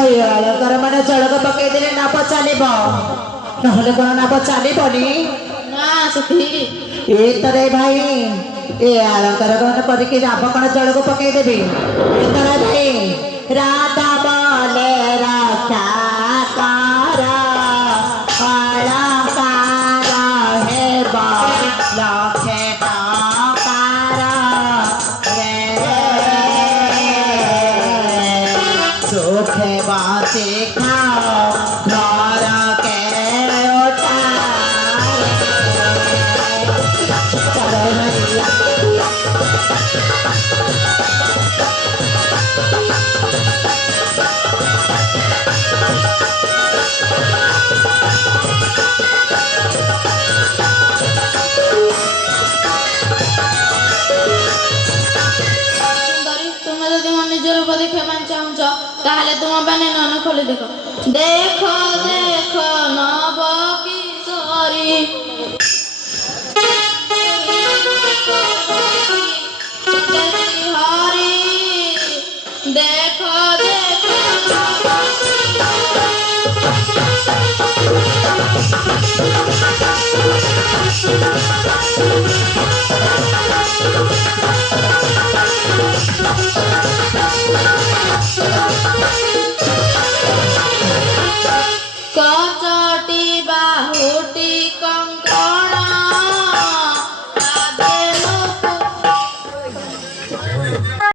अलंकार मैंने चढ़क पकई देले नाप चलिब नहले कौन नाप चलबनी ना सखी ए तरे भाई ए अलंकार मैंने करके नाप कौन चढ़क पकई देबी ए तरे भाई राधा बोले रक्षा करा अलंकार हे बा लखे टाकार सुखे बाते खाओ घर के ताहले तुम बने नन खोले देखो देखो देखो नव किशोरी हरी देखो देखो नव